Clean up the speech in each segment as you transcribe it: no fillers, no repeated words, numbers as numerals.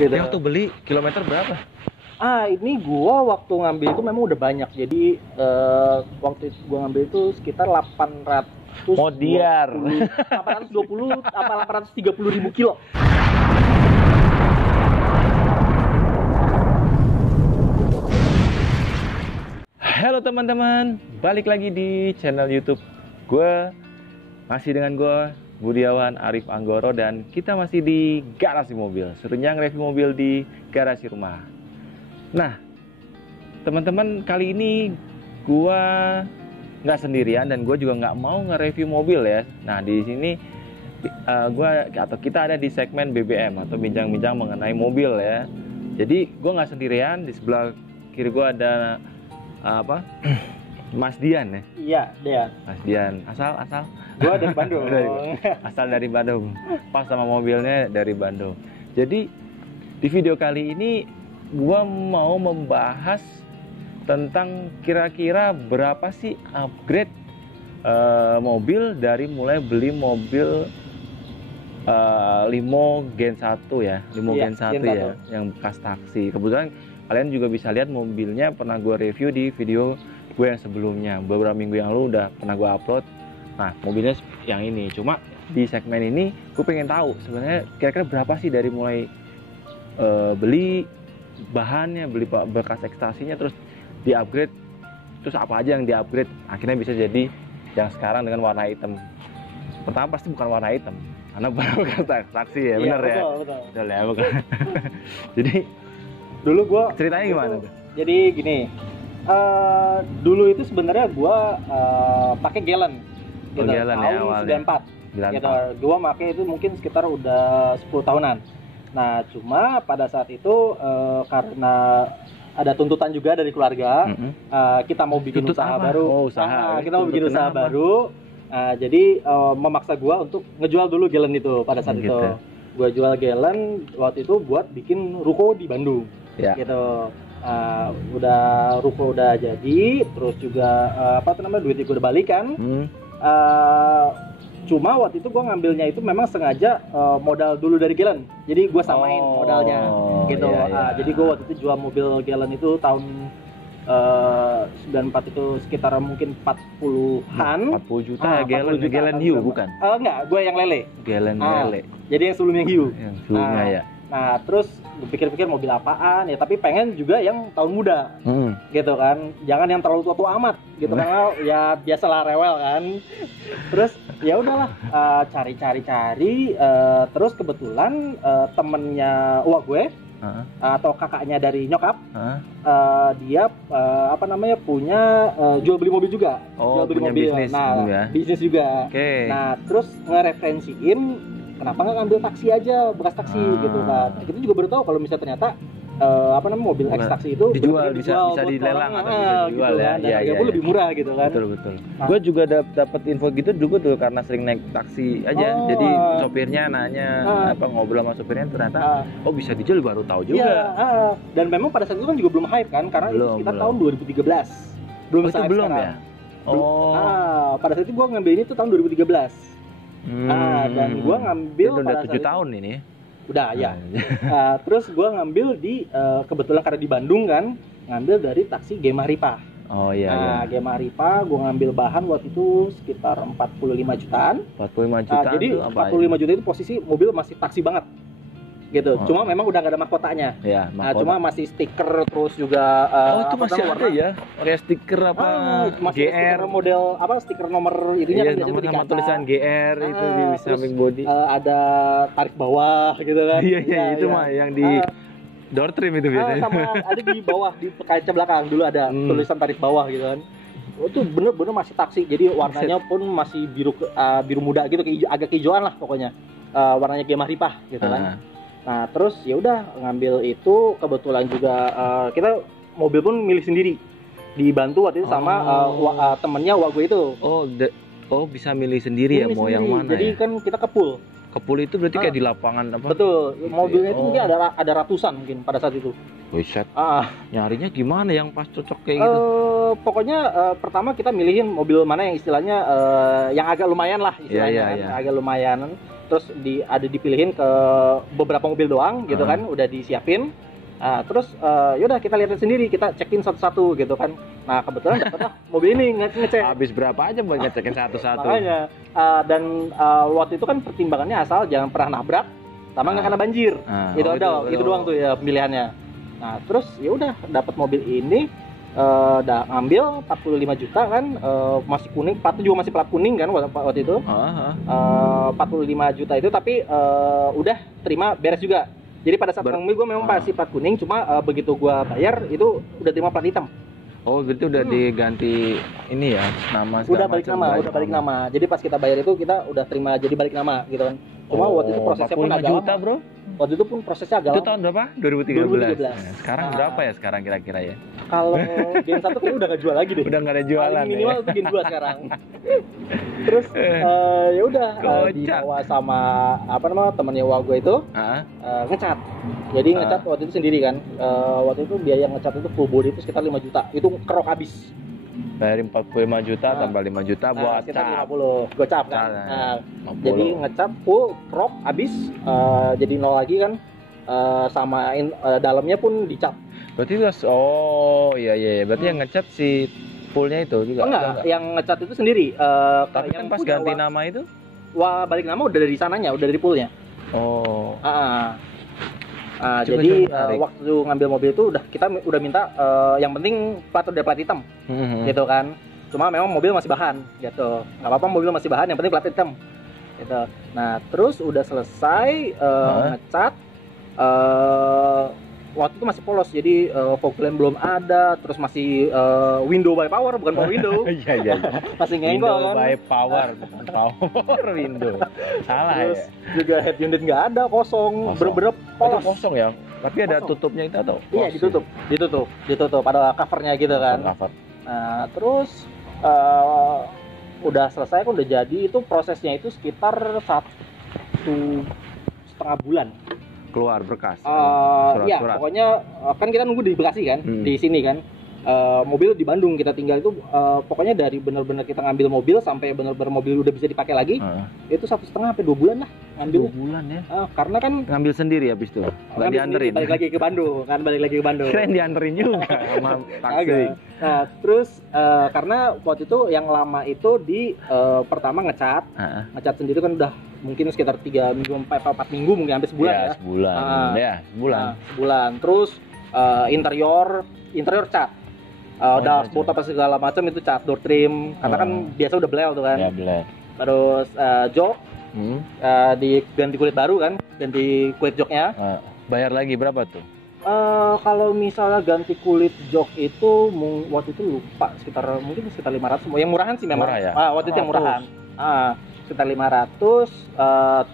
Gitu. Yang waktu beli kilometer berapa? Ini gua waktu ngambil itu memang udah banyak. Jadi waktu itu gua ngambil itu sekitar 800 Modiar. 820 apa 830 ribu kilo. Halo teman-teman, balik lagi di channel YouTube gue. Masih dengan gue, Budiawan Arif Anggoro. Dan kita masih di garasi mobil. Serunya nge-review mobil di garasi rumah. Nah, teman-teman, kali ini gue nggak sendirian. Dan gue juga nggak mau nge-review mobil ya. Nah, di sini kita ada di segmen BBM atau bincang-bincang mengenai mobil ya. Jadi gue nggak sendirian. Di sebelah kiri gue ada Mas Dian ya? Iya, Dian. Mas Dian, asal Gua dari Bandung. Asal dari Bandung. Pas sama mobilnya dari Bandung. Jadi di video kali ini gua mau membahas tentang kira-kira berapa sih upgrade mobil dari mulai beli mobil Limo Gen 1 ya, Limo Gen 1 ya, yang bekas taksi. Kebetulan kalian juga bisa lihat mobilnya pernah gue review di video gue yang sebelumnya. Beberapa minggu yang lalu udah pernah gue upload. Nah, mobilnya yang ini. Cuma di segmen ini gue pengen tahu sebenarnya kira-kira berapa sih dari mulai beli bahannya, beli bekas ekstasinya, terus di-upgrade, terus apa aja yang di-upgrade akhirnya bisa jadi yang sekarang dengan warna hitam. Pertama pasti bukan warna hitam, karena bekas taksi ya, bener ya? Betul ya, bukan. Jadi dulu gua ceritanya gimana tuh? Jadi gini, dulu itu sebenarnya gua pakai Galen gitu, Galen ya, tahun 94 gitu. Gua pakai itu mungkin sekitar udah 10 tahunan. Nah, cuma pada saat itu karena ada tuntutan juga dari keluarga, kita mau bikin usaha baru. Kita mau bikin usaha baru. Jadi memaksa gua untuk ngejual dulu Galen itu pada saat itu. Gua jual Galen waktu itu buat bikin ruko di Bandung. Ya. Gitu. Ruko udah jadi, terus juga duitnya gue udah balikan. Cuma waktu itu gue ngambilnya itu memang sengaja modal dulu dari Galen, jadi gue samain modalnya gitu. Jadi gue waktu itu jual mobil Galen itu tahun 94 itu sekitar mungkin 40-an. 40 juta ya Galen Hiu bukan? Enggak, gue yang lele. Galen lele. Jadi yang sebelumnya Hiu. Yang sebelumnya ya. Nah, terus gue pikir-pikir mobil apaan ya, tapi pengen juga yang tahun muda, gitu kan, jangan yang terlalu tua-tua amat, gitu karena ya biasalah rewel kan. Terus ya udahlah, cari, terus kebetulan temennya uak gue, atau kakaknya dari nyokap, dia punya jual beli mobil juga, jual beli mobil, bisnis juga. Nah, terus ngereferensiin kenapa nggak ngambil taksi aja, bekas taksi gitu kan. Kita juga baru tahu kalau misalnya ternyata mobil X taksi itu dijual, bisa dilelang atau bisa dijual gitu, ya. Dan harganya pun lebih murah gitu kan. Betul. Gue juga dapat info gitu dulu tuh karena sering naik taksi aja. Jadi sopirnya nanya ngobrol sama sopirnya, ternyata bisa dijual, baru tahu juga. Dan memang pada saat itu kan juga belum hype kan, karena itu sekitar tahun 2013. Belum itu belum ya? Pada saat itu gue ngambil ini tuh tahun 2013. Dan gue ngambil udah 7 tahun ini. Udah ya. Terus gue ngambil di kebetulan karena di Bandung kan, ngambil dari taksi Gema Ripa. Gema Ripa gue ngambil bahan waktu itu sekitar 45 jutaan. 45 jutaan. Jadi 45 juta itu posisi mobil masih taksi banget. Gitu. Cuma memang udah gak ada mahkotanya. Cuma masih stiker, terus juga itu masih ada ya. Kayak stiker masih GR stiker model stiker nomor itunya kan biasanya sama tulisan GR itu di samping body. Ada tarik bawah gitu kan. Itu mah yang di door trim itu biasanya. Sama ada di bawah di kaca belakang dulu ada tulisan tarik bawah gitu kan. Itu bener-bener masih taksi. Jadi warnanya pun masih biru muda gitu, agak hijauan lah pokoknya. Warnanya Gema Ripa gitu kan. Nah, terus ya udah ngambil itu, kebetulan juga kita mobil pun milih sendiri, dibantu waktu itu sama temennya wak gue itu. Bisa milih sendiri ya, mau yang mana? Jadi kan kita ke pool itu berarti kayak di lapangan apa? Betul, mobilnya itu mungkin ada ratusan mungkin pada saat itu. Buset. Nyarinya gimana yang pas cocok kayak gitu? Pokoknya pertama kita milihin mobil mana yang istilahnya yang agak lumayan lah istilahnya, agak lumayan. terus ada dipilihin ke beberapa mobil doang gitu kan, udah disiapin. Terus yaudah kita lihat sendiri, kita cekin satu-satu gitu kan. Nah kebetulan dapetlah mobil ini ngecek. Habis berapa aja buat ngecekin satu-satu? Makanya dan waktu itu kan pertimbangannya asal jangan pernah nabrak, sama nggak kena banjir. Itu doang tuh ya pilihannya. Nah terus ya udah dapat mobil ini, udah ngambil 45 juta kan, masih kuning, platnya juga masih plat kuning kan waktu itu. 45 juta itu, tapi udah terima beres juga. Jadi pada saat mobil gue memang masih plat kuning, cuma begitu gue bayar itu udah terima plat hitam. Oh, berarti udah diganti ini ya, nama udah balik nama. Jadi pas kita bayar itu kita udah terima jadi balik nama gitu kan. Cuma waktu itu prosesnya pun agak juta, lama. Bro. Waktu itu pun prosesnya agak lama. Itu tahun berapa? 2013. Nah, sekarang berapa ya sekarang kira-kira ya? Kalau Gen 1 kayaknya udah gak jual lagi deh. Udah gak ada jualan. Minimal itu Gen 2 sekarang. Terus ya udah dibawa sama temannya gue itu ngecat. Jadi ngecat waktu itu sendiri kan. Waktu itu biaya ngecat itu full body itu sekitar 5 juta. Itu kerok habis. Dari 45 juta tambah 5 juta buat sekitar 50 gocap kan. Jadi ngecat full crop habis, jadi nol lagi kan, samain dalamnya pun dicat. Berarti iya berarti yang ngecat si fullnya itu juga? Enggak, yang ngecat itu sendiri. Tapi kan pas ganti nama itu? Balik nama udah dari sananya, udah dari poolnya. Jadi waktu ngambil mobil itu kita udah minta yang penting plat udah plat hitam, gitu kan. Cuma memang mobil masih bahan, gitu. Nggak apa-apa mobil masih bahan, yang penting plat hitam, gitu. Nah terus udah selesai ngecat, waktu itu masih polos, jadi fog lamp belum ada, terus masih window by power, bukan power window. Iya. Masih ngenggol kan. Window by power, bukan power window. Salah terus, ya. Juga head unit nggak ada, kosong. Bener-bener polos. Kosong ya. Tapi ada tutupnya itu atau? Iya, ditutup. Ada covernya gitu kan. Cover. Nah, terus udah selesai kan, udah jadi. Itu prosesnya itu sekitar 1,5 bulan. Keluar berkas. Surat-surat. Pokoknya kan kita nunggu di Bekasi kan, di sini kan. Mobil di Bandung kita tinggal itu, pokoknya dari benar-benar kita ngambil mobil sampai benar-benar mobil udah bisa dipakai lagi, itu 1,5 sampai 2 bulan lah ngambil. 2 bulan ya. Karena kan ngambil sendiri habis itu. Nggak dianterin. Balik lagi ke Bandung. Keren dianterin juga sama taksi. Nah, terus karena waktu itu yang lama itu pertama ngecat sendiri kan udah mungkin sekitar 3 minggu sampai 4 minggu, mungkin hampir sebulan ya. Sebulan. Terus interior cat. Dashboard apa segala macam itu cat, door trim, karena kan biasa udah blel tuh kan. Terus jok diganti kulit baru kan, ganti kulit joknya. Bayar lagi berapa tuh? Kalau misalnya ganti kulit jok itu waktu itu lupa, mungkin sekitar 500. Yang murahan sih memang. Murah ya? Waktu itu yang murahan. Sekitar 500.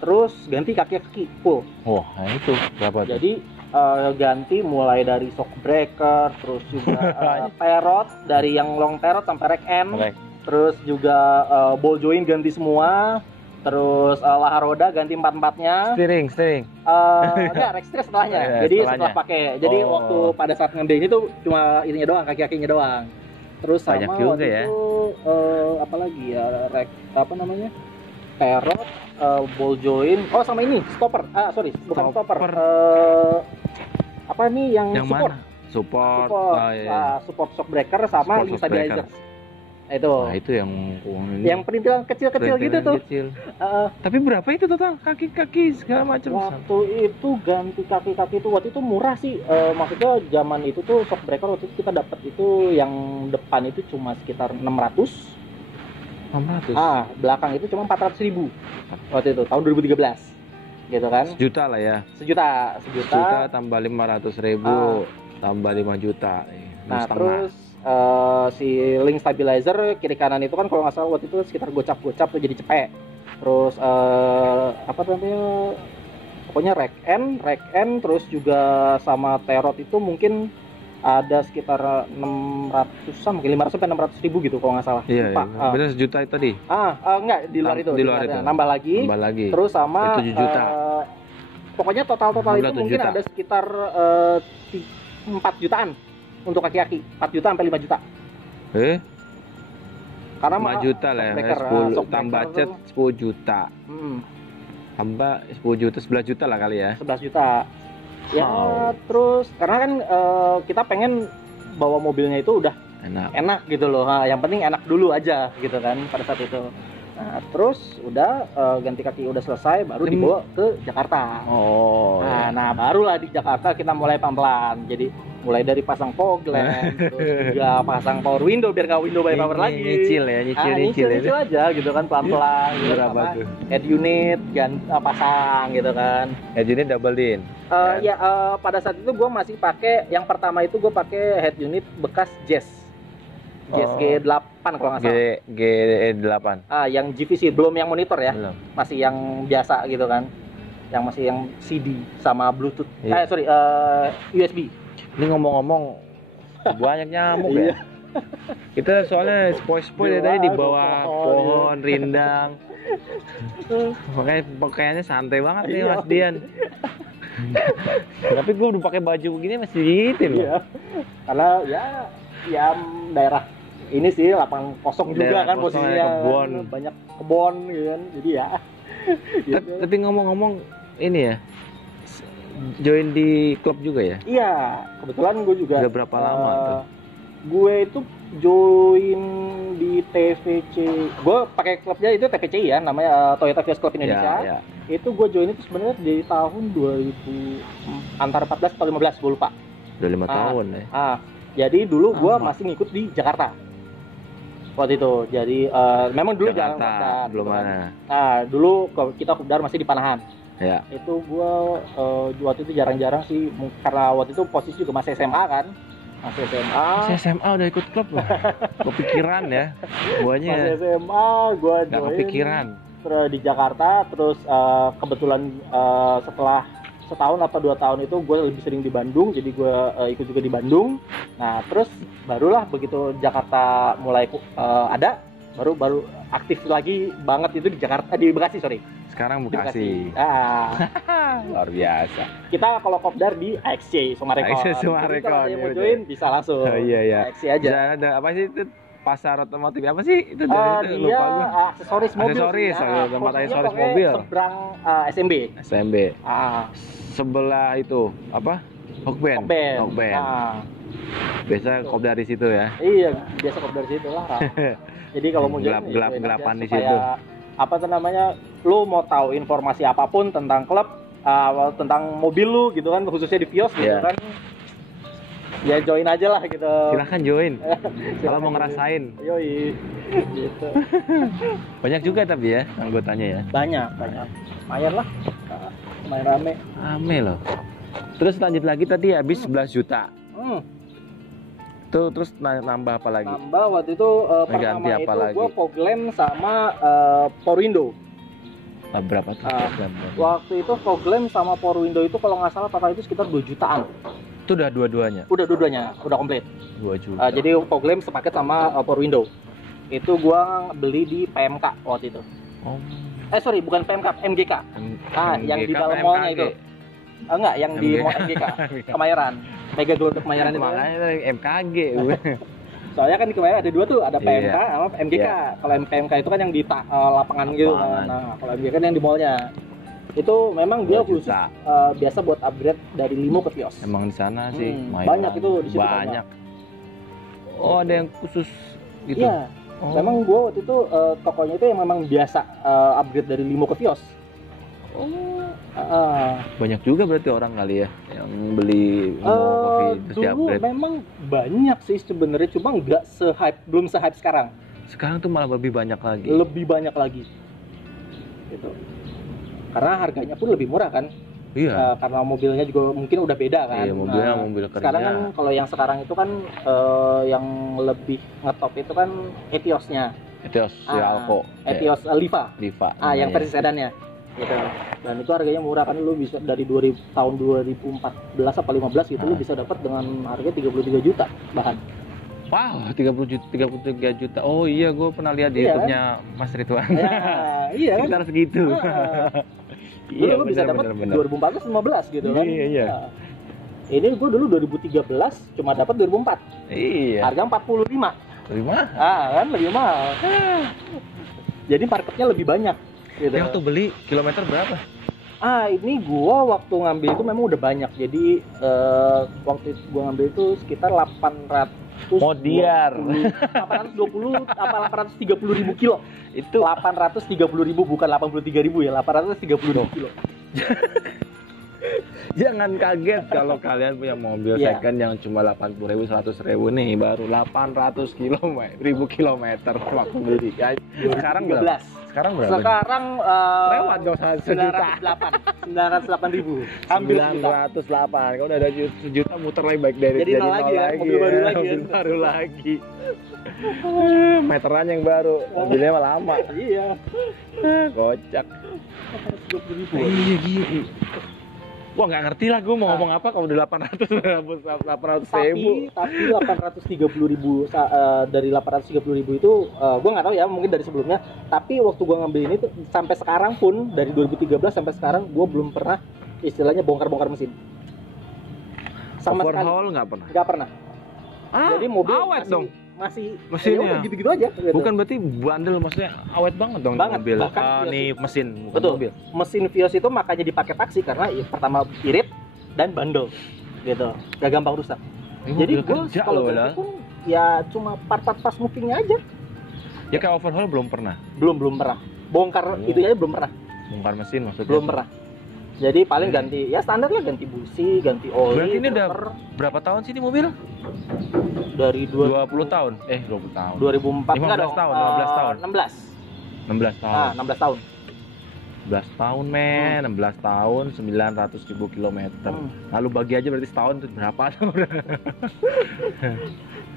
Terus ganti kaki full. Wah, itu berapa tuh? Jadi ganti mulai dari shock breaker, terus juga perot, dari yang long perot sampai rack end, terus juga ball joint ganti semua, terus laha roda ganti 4-4-nya, steering enggak, rack stress setelahnya. Jadi setelah pakai, jadi waktu pada saat ngambil ini tuh cuma ininya doang, kaki-kakinya doang. Terus sama waktu itu apalagi ya, rack perot, ball joint, sama ini stopper, bukan stopper. Apa nih yang support? Mana? Support. Support shock breaker sama link stabilizer. Itu yang perintilan kecil-kecil gitu tuh. Tapi berapa itu total kaki-kaki segala macam? Waktu itu ganti kaki-kaki itu waktu itu murah sih. Maksudnya zaman itu tuh shock breaker waktu itu kita dapat itu yang depan itu cuma sekitar 600. Belakang itu cuma 400.000 waktu itu tahun 2013. Gitu kan? Sejuta lah ya. Sejuta tambah 500.000 tambah 5 juta. Nah, terus si link stabilizer kiri kanan itu kan kalau nggak salah waktu itu sekitar gocap tuh jadi cepek. Terus pokoknya rack end terus juga sama terot itu mungkin ada sekitar 600-an, mungkin 500 sampai 600.000 gitu kalau nggak salah. Iya. Benar sejuta itu tadi? Enggak, di luar itu. Nambah lagi. Terus sama 7 juta. Pokoknya total itu mungkin ada sekitar 4 jutaan untuk kaki-kaki. 4 juta sampai 5 juta. Karena 5 juta lah ya. 10 tambah cat 10 juta. tambah 10 juta, 11 juta lah kali ya. 11 juta. Ya, terus karena kan kita pengen bawa mobilnya itu udah enak gitu loh. Nah, yang penting enak dulu aja gitu kan pada saat itu. Nah, terus udah ganti kaki udah selesai, baru dibawa ke Jakarta. Nah, barulah di Jakarta kita mulai pelan-pelan. Jadi mulai dari pasang fog lamp, terus juga pasang power window biar nggak window by power lagi. Nyicil aja gitu kan pelan-pelan. Berapa tuh? Head unit pasang gitu kan. Head unit double din. Pada saat itu gue masih pakai yang pertama itu gue pakai head unit bekas Jazz. G8 kalau nggak salah. G8. Yang GVC belum yang monitor ya. Belum. Masih yang biasa gitu kan. Yang masih yang CD sama Bluetooth. USB. Ini ngomong-ngomong banyak nyamuk ya. Kita soalnya spoi-spoi dari tadi di bawah pohon rindang. Makanya pakaiannya santai banget nih Mas Dian. Tapi gue udah pakai baju begini masih digigitin loh. Iya. Karena ya daerah ini sih lapang kosong juga kan posisinya, kebon. Banyak kebon gitu kan, jadi ya. Tapi ngomong-ngomong ini ya, join di klub juga ya? Iya, kebetulan gue juga. Udah berapa lama tuh? Gue itu join di TVC. Gue pakai klubnya itu TVCI ya, namanya Toyota Vios Club Indonesia. Ya. Itu gue join itu sebenarnya dari tahun 2000 antara 14 atau 15, gue lupa. Udah 5 tahun ya. Jadi dulu gue masih ngikut di Jakarta waktu itu. Jadi memang dulu Jakarta belum mana. Dulu kita Kopdar masih di Panahan. Ya. Itu gue waktu itu jarang-jarang sih, karena waktu itu posisi juga masih SMA kan. Masih SMA udah ikut klub loh. Kepikiran ya. Guanya masih SMA gue join. Kepikiran. Terus di Jakarta, terus kebetulan setelah setahun atau 2 tahun itu gue lebih sering di Bandung, jadi gue ikut juga di Bandung. Nah terus barulah begitu Jakarta mulai ada, baru aktif lagi banget itu di Jakarta, di Bekasi sorry. Sekarang Bekasi. Luar biasa. Kita kalau Kopdar di AXC Sumarekon. Kalau yang mau join bisa langsung. Iya. AXC aja. Ada apa sih itu? Pasar otomotif apa sih itu dari itu? Dia lupa gue. Aksesoris mobil. Tempat aksesoris mobil. Seberang SMB. Sebelah itu apa? Hokben. Biasa Kopdar di situ ya. Iya, biasa Kopdar di situ lah. Jadi kalau mau gelap-gelapan di situ. Apa tuh namanya? Lu mau tahu informasi apapun tentang klub, tentang mobil lu gitu kan, khususnya di Vios gitu kan. Ya join aja lah gitu. Silahkan join. Kalau mau ngerasain. Yoi. Gitu. Banyak juga tapi ya anggotanya ya. Banyak. Lumayan lah. Lumayan rame. Rame loh. Terus lanjut lagi tadi habis 11 juta. Tuh terus nambah apa lagi? Nambah waktu itu ganti apa lagi? Gua fog lamp sama power window. Berapa tuh? Waktu itu fog lamp sama power window itu kalau nggak salah total itu sekitar 2 jutaan. Itu udah dua-duanya? Udah dua-duanya, udah komplit. 2 juta. Jadi fog lamp sepaket sama power window. Itu gua beli di PMK waktu itu. Sorry, bukan PMK, MGK. Yang di dalam mallnya itu. Enggak, yang di mall MGK, Kemayoran. Mega Global Kemayoran itu. Makanya MKG. Soalnya kan di Kemayoran ada 2 tuh, ada PMK sama MGK. Kalau PMK itu kan yang di lapangan gitu. Nah, kalau MGK kan yang di mallnya. Itu memang dia khusus biasa buat upgrade dari limo ke Vios. Emang di sana sih banyak itu di situ banyak. Oh, ada yang khusus gitu. Iya. Memang gua waktu itu tokonya itu yang memang biasa upgrade dari limo ke Vios. Banyak juga berarti orang kali ya yang beli limo terus di-upgrade. Memang banyak sih sebenarnya, cuma nggak belum se-hype sekarang. Sekarang tuh malah lebih banyak lagi. Gitu. Karena harganya pun lebih murah kan. Iya. Karena mobilnya juga mungkin udah beda kan. Iya, mobilnya mobil kerja. Sekarang kan kalau yang sekarang itu kan yang lebih ngetop itu kan Etiosnya. Etios Alco. Etios Liva. Yang versi sedannya. Gitu. Dan itu harganya murah kan, lu bisa dari tahun 2014 atau 15 gitu lu bisa dapat dengan harga 33 juta bahkan. Wow, 33 juta. Oh iya, gue pernah lihat di YouTube-nya Mas Ridwan. Iya kan? Sekitar segitu. Iya, lu bisa dapat 2014-15 gitu kan. Iya. Ini gue dulu 2013 cuma dapat 2004. Iya. Harga 45. Lebih mahal. Kan lebih mahal. Jadi marketnya lebih banyak. gitu. Yang tuh beli kilometer berapa? Ini gua waktu ngambil itu memang udah banyak. Jadi waktu itu gua ngambil itu sekitar 800 Modiar. 820 apa 830 ribu kilo. Itu 830 ribu, bukan 83 ribu ya, 830 ribu kilo. Jangan kaget kalau kalian punya mobil second yang cuma 80.000, 100.000 nih, baru 800 ribu kilometer waktu beli. Ya, sekarang berapa? Sekarang berapa? Sekarang lewat dong 908 ribu. Hampir 908. Kalau udah ada sejuta muter lagi baik dari jadi nol lagi ya, mobil baru lagi. Mobil baru lagi. Meteran yang baru, mobilnya mah lama. Iya. Kocak. 820 ribu. Iya gitu. Wah, nggak ngerti lah gue mau ngomong apa kalau udah 800 ribu. Tapi 830 ribu dari 830 ribu itu gue nggak tahu ya, mungkin dari sebelumnya. Tapi waktu gue ngambil ini tuh sampai sekarang pun, dari 2013 sampai sekarang gue belum pernah istilahnya bongkar-bongkar mesin. Sama overhaul nggak pernah? Nggak pernah. Jadi mobil awet dong. Masih mesinnya gitu-gitu aja gitu. Bukan berarti bandel, maksudnya awet banget dong mobil. Nih mesin, bukan betul. Mobil. Mesin Vios itu makanya dipakai taksi karena pertama irit dan bandel gitu, gak gampang rusak. Jadi gue kalau ganti pun ya cuma part-part fast movingnya aja. Ya kayak overhaul belum pernah. Belum pernah. Bongkar itu aja belum pernah. Bongkar mesin maksudnya. Belum pernah. Jadi paling ganti ya standar lah, ganti busi, ganti oli. Berarti ini udah berapa tahun sih ini mobil? Dari 20 tahun. 20 tahun. 2004 15 dong. tahun, 15 tahun. 16 tahun. 16 tahun. 16 tahun men, 16 tahun 900 ribu kilometer. Lalu bagi aja berarti setahun itu berapa?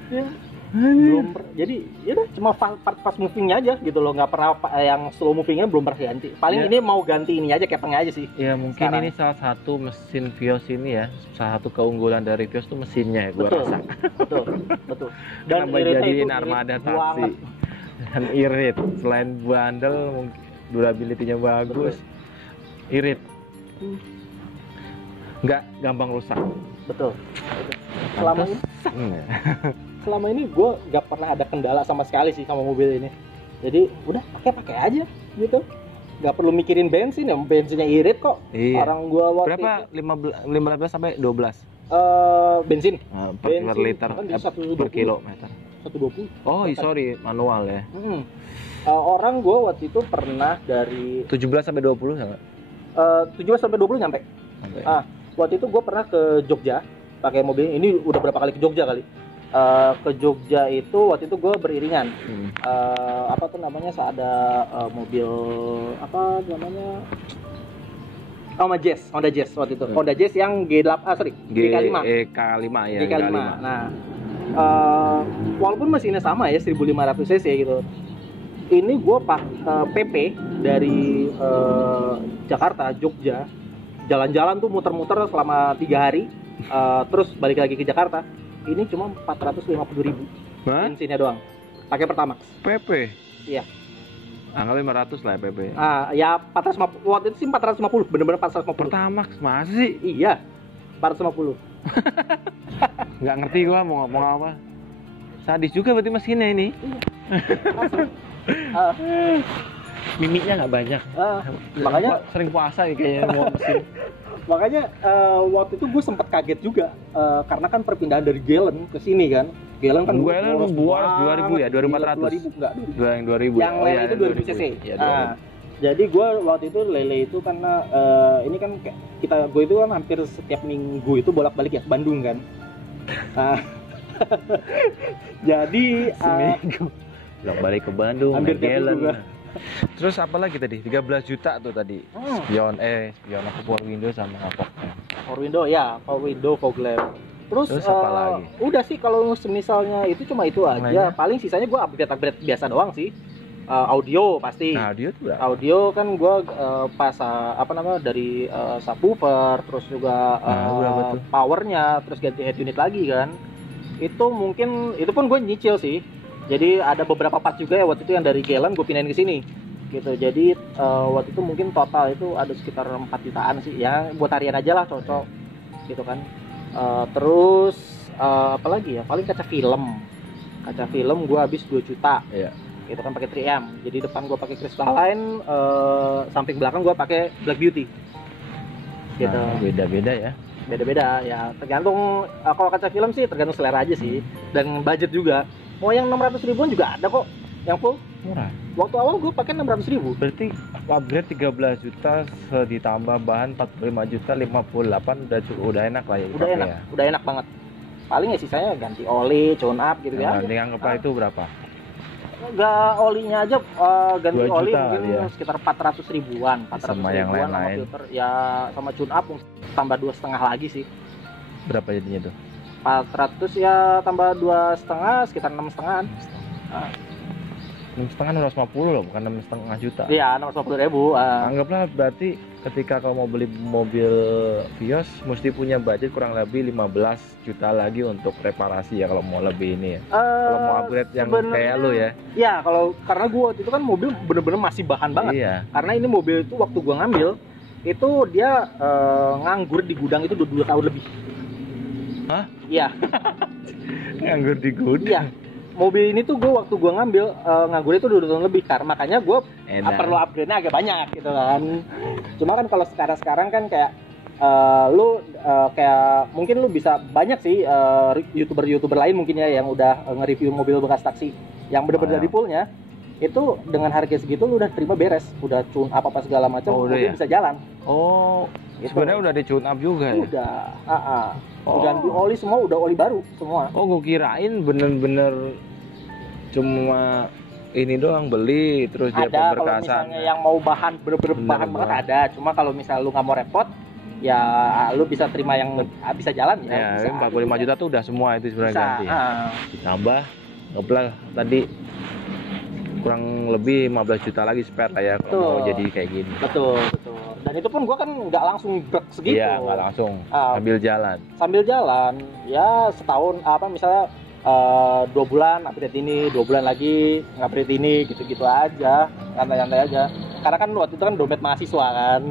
Ya. Belum jadi ya udah cuma part fast movingnya aja gitu loh, nggak pernah yang slow movingnya belum pernah ganti. Paling ini mau ganti ini aja, kepengnya aja sih. Ya mungkin sekarang. Ini salah satu mesin Vios ini ya, salah satu keunggulan dari Vios tuh mesinnya ya, gue rasa. Betul. Dan jadiin armada taksi dan irit. Selain bandel, mungkin durability-nya bagus, irit, nggak gampang rusak. Betul. Selama ini gue nggak pernah ada kendala sama sekali sih sama mobil ini. Jadi udah pakai aja gitu, nggak perlu mikirin bensin ya, bensinnya irit kok. Iya. Orang gue waktu berapa? 15 sampai 12 bensin per liter kan per kilometer 120. Oh sorry, manual ya. Orang gue waktu itu pernah dari 17 sampai 20 sama? 17 sampai 20 nyampe. Waktu itu gue pernah ke Jogja pakai mobil ini, udah berapa kali ke Jogja kali. Ke Jogja itu waktu itu gue beriringan. Apa tuh namanya, ada mobil apa namanya, Honda Jazz waktu itu. Honda Jazz yang GK5 ya. GK5. Nah, walaupun mesinnya sama ya 1500 cc gitu. Ini gue PP dari Jakarta Jogja, jalan-jalan tuh muter-muter selama 3 hari, terus balik lagi ke Jakarta. Ini cuma 450.000 bensinnya doang, pakai Pertamax. PP? Iya. Angka 500 lah ya PP. Ya 450, waktu itu sih 450, bener-bener 450. Pertamax masih sih? Iya, 450. Nggak ngerti gua mau ngomong apa. Sadis juga berarti mesinnya ini. Mimiknya nggak banyak. Makanya sering puasa ya kayaknya mau mesin. Makanya waktu itu gue sempat kaget juga karena kan perpindahan dari Galen ke sini kan. Galen kan boros 2000 ya, 2400. 2000 enggak, yang 2000. Yang lain itu 2000 cc. Ya, jadi gue waktu itu lele itu karena ini kan gue itu kan hampir setiap minggu itu bolak-balik ya ke Bandung kan. Jadi seminggu bolak-balik ke Bandung, hampir Galen. Terus apa lagi tadi? 13 juta tuh tadi. Spion aku Power Window sama kapoknya. Power Window ya, Power Window, fog lamp. Terus apa lagi? Udah sih kalau misalnya itu cuma itu aja. Nanya. Paling sisanya gue upgrade biasa doang sih. Audio pasti. Nah, audio tuh berapa? Audio kan gue dari subwoofer, terus juga powernya, terus ganti head unit lagi kan. Itu mungkin itu pun gue nyicil sih. Jadi ada beberapa part juga ya waktu itu yang dari Galen gue pindahin ke sini gitu. Jadi waktu itu mungkin total itu ada sekitar 4 jutaan sih ya, buat harian aja lah cocok gitu kan. Terus apa lagi ya, paling kaca film gue habis 2 juta. Iya. itu kan pakai 3M. Jadi depan gue pakai Crystalline, samping belakang gue pakai Black Beauty. Gitu. Nah, beda-beda ya. Beda-beda ya, tergantung kalau kaca film sih tergantung selera aja sih dan budget juga. Mau yang 600 ribuan juga ada kok, yang full. Murah. Waktu awal gue pakai 600 ribu. Berarti upgrade 13 juta ditambah bahan 45 juta 58 udah enak lah ya. Udah enak, ya? Udah enak banget. Paling ya sisanya ganti oli, tune up gitu ya. Nanti anggaplah itu berapa? Enggak, olinya aja ganti oli mungkin ya. sekitar 400 ribuan, 400 sama yang ribuan lain-lain. sama filter ya, sama tune up tambah 2,5 lagi sih. Berapa jadinya tuh? 400 ya tambah 2,5 sekitar 6,5. 6,5 250 loh, bukan 6,5 juta. Iya, 650 ribu. Anggaplah berarti ketika kau mau beli mobil Vios mesti punya budget kurang lebih 15 juta lagi untuk reparasi ya kalau mau lebih ini ya. Kalau mau upgrade yang kayak lu ya. Iya, kalau karena gua waktu itu kan mobil bener-bener masih bahan banget. Iya. Karena ini mobil itu waktu gua ngambil itu dia nganggur di gudang itu 2 tahun lebih. Hah? Iya. Nganggur di gudang. Iya. Mobil ini tuh gue waktu gue ngambil nganggur itu 2 tahun lebih, karena makanya gue perlu upgrade-nya agak banyak gitu kan. Cuma kan kalau sekarang kan kayak lu kayak mungkin lu bisa banyak sih youtuber lain mungkin ya yang udah nge-review mobil bekas taksi yang bener-bener dari poolnya itu dengan harga segitu lu udah terima beres, udah tune apa segala macam, mobil ya? bisa jalan. Oh, gitu. Sebenarnya udah di tune up juga ya? Udah, ganti oli semua, udah oli baru semua. Oh, gue kirain bener-bener cuma ini doang beli terus dia ada pemberkasan. Kalau misalnya yang mau bahan bener-bener bahan banget ada, cuma kalau misalnya lu nggak mau repot ya lu bisa terima yang bisa jalan ya. Ya, 45 juta tuh udah semua itu sebenarnya ganti. Ditambah ngeblah tadi kurang lebih 15 juta lagi spare lah ya kalau mau jadi kayak gini. Betul. Dan itu pun gua kan nggak langsung brek segitu. Iya, nggak langsung. Sambil jalan ya setahun misalnya 2 bulan upgrade ini, 2 bulan lagi upgrade ini, gitu-gitu aja, santai-santai aja. Karena kan waktu itu kan dompet mahasiswa kan.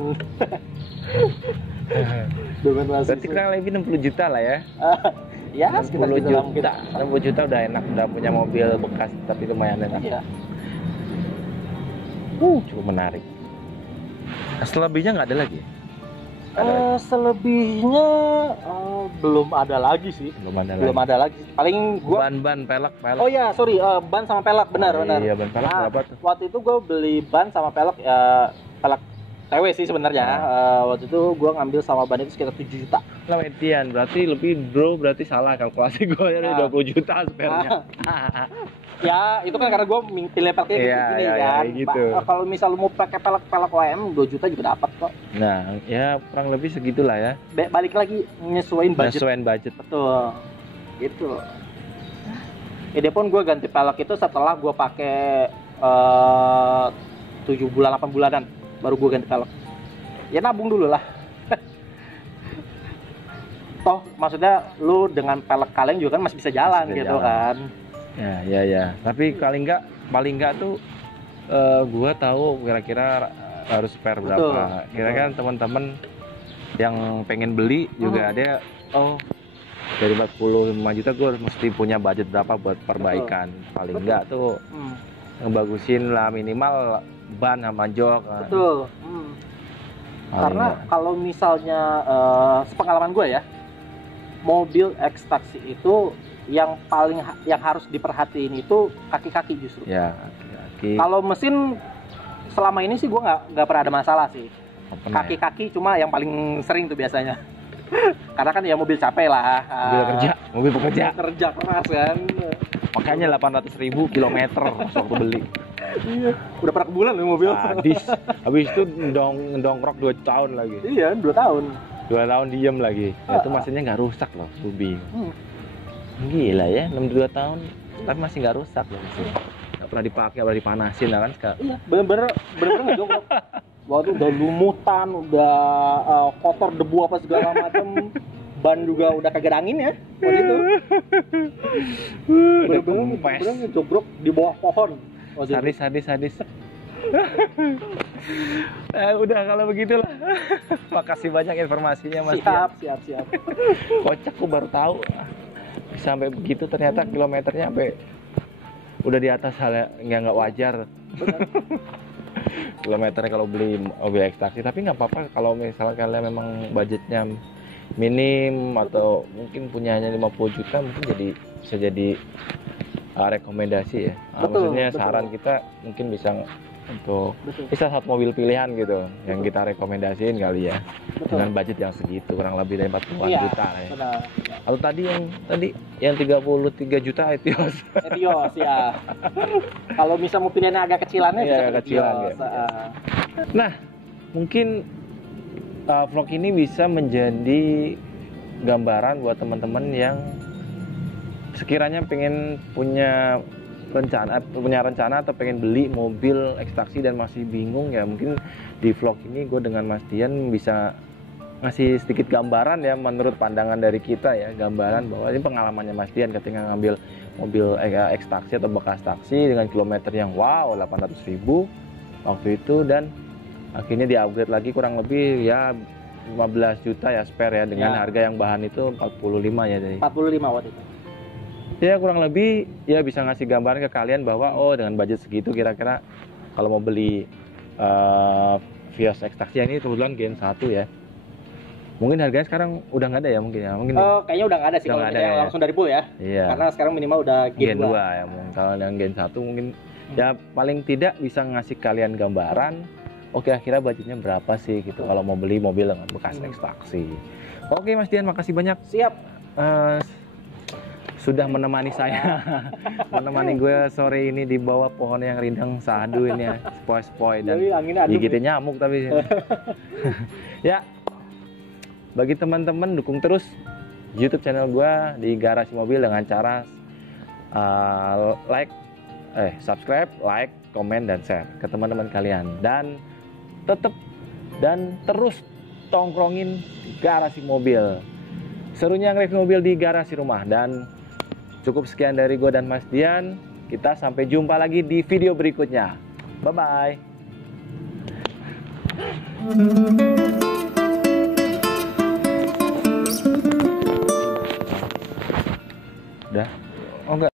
Dompet mahasiswa. Berarti kurang lebih 60 juta lah ya. Ya, sekitar 60 juta. 60 juta udah enak, udah punya mobil bekas tapi lumayan enak. Iya. Cukup menarik. Selebihnya nggak ada lagi? Selebihnya belum ada lagi sih. Belum ada lagi. Paling gua ban pelek. Oh iya, sorry, ban sama pelek, benar. Iya, ban pelek berapa tuh? Waktu itu gua beli ban sama pelek pelek TW sih sebenarnya. Waktu itu gua ngambil sama ban itu sekitar 7 juta. Lah Edian, berarti lebih berarti salah kalkulasi gua ya 20 juta spare-nya. Ya, itu kan karena gue pilih peleknya gini kan. Gitu. Kalau misal lu mau pakai pelek OEM 2 juta juga dapat kok. Nah, ya kurang lebih segitulah ya. Balik lagi nyesuaiin budget. Betul. Gitu. Ini pun gue ganti pelek itu setelah gue pakai 7 bulan 8 bulanan baru gue ganti pelek. Ya nabung dulu lah. Toh maksudnya lu dengan pelek kaleng juga kan masih bisa jalan gitu kan. Ya. Tapi paling enggak tuh gua tahu kira-kira harus spare berapa. Kira-kira teman-teman yang pengen beli juga ada dari 45 juta gua mesti punya budget berapa buat perbaikan. Paling enggak tuh ngebagusin lah minimal ban sama jok. Betul. Karena kalau misalnya sepengalaman gue ya, mobil X-Taxi itu yang harus diperhatiin itu kaki-kaki justru. Ya, kaki. Kalau mesin selama ini sih gue nggak pernah ada masalah sih. Kaki-kaki cuma yang paling sering tuh biasanya. Karena kan ya mobil capek lah. Mobil pekerja. Kerja keras kan. Makanya 800.000 kilometer waktu beli. Iya, udah pernah kebulan loh mobil. Habis itu ndongkrok 2 tahun lagi. Iya, 2 tahun. 2 tahun diem lagi. Itu mesinnya nggak rusak loh, Ruby. Gila ya, 62 tahun tapi masih nggak rusak loh mesin. Nggak pernah dipakai, nggak pernah dipanasin kan sekarang. Iya, bener-bener ngejogrok. Waktu udah lumutan, udah kotor debu apa segala macam. Ban juga udah kagak angin ya waktu itu. Bener-bener ngejogrok di bawah pohon. Sadis. Udah kalau begitulah. Makasih banyak informasinya Mas. Siap. Kocak, aku baru tahu sampai begitu ternyata kilometernya sampai udah di atas hal yang nggak wajar. Kilometernya kalau beli mobil ekstraksi. Tapi nggak apa-apa kalau misalnya kalian memang budgetnya minim atau mungkin punyanya 50 juta, mungkin bisa jadi rekomendasi ya. Maksudnya saran kita mungkin bisa untuk bisa satu mobil pilihan gitu yang kita rekomendasiin kali ya. Dengan budget yang segitu, kurang lebih dari 40-an juta lah ya. Benar. Atau yang 33 juta Etios. Etios ya. Kalau bisa mau pilihannya agak kecilannya bisa agak kecilan ya. Nah, mungkin vlog ini bisa menjadi gambaran buat teman-teman yang sekiranya pengen punya rencana atau pengen beli mobil ekstraksi dan masih bingung ya. Mungkin di vlog ini gue dengan Mas Dian bisa ngasih sedikit gambaran ya, menurut pandangan dari kita ya, gambaran bahwa ini pengalamannya Mas Dian ketika ngambil mobil ekstraksi atau bekas taksi dengan kilometer yang wow 800.000 waktu itu, dan akhirnya di-upgrade lagi kurang lebih ya 15 juta ya spare ya, dengan harga yang bahan itu 45 ya jadi. 45 waktu itu. Ya kurang lebih ya bisa ngasih gambaran ke kalian bahwa dengan budget segitu kira-kira kalau mau beli Vios ekstraksi ini kebetulan Gen 1 ya. Mungkin harganya sekarang udah nggak ada ya mungkin ya. Kayaknya udah nggak ada sih kalau yang langsung dari pool ya. Iya. Karena sekarang minimal udah Gen 2 ya. Kalau yang Gen 1 mungkin ya paling tidak bisa ngasih kalian gambaran akhirnya budgetnya berapa sih gitu kalau mau beli mobil dengan bekas ekstraksi. Oke Mas Dian, makasih banyak. Siap. Sudah menemani saya, menemani gue sore ini di bawah pohon yang rindang sadu ini ya, sepoi-sepoi dan gigitin nyamuk tapi ya. Bagi teman-teman, dukung terus YouTube channel gue di Garasi Mobil dengan cara subscribe, like, komen, dan share ke teman-teman kalian, dan terus tongkrongin Garasi Mobil, serunya nge-review mobil di garasi rumah. Dan cukup sekian dari gue dan Mas Dian. Kita sampai jumpa lagi di video berikutnya. Bye-bye. Udah? Oh enggak.